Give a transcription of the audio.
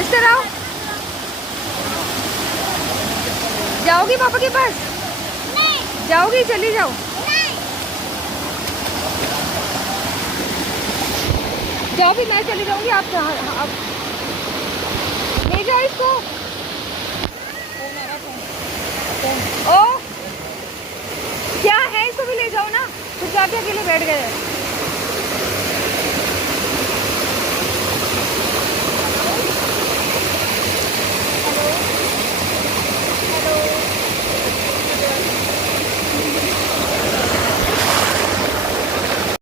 Mister आओ, जाओगी पापा के पास? नहीं। जाओगी, चली जाओ। नहीं। जाओ भी, मैं चली जाऊंगी। आप ले जाओ इसको। ओ क्या है, इसको भी ले जाओ ना। तुम जाके अकेले बैठ गए।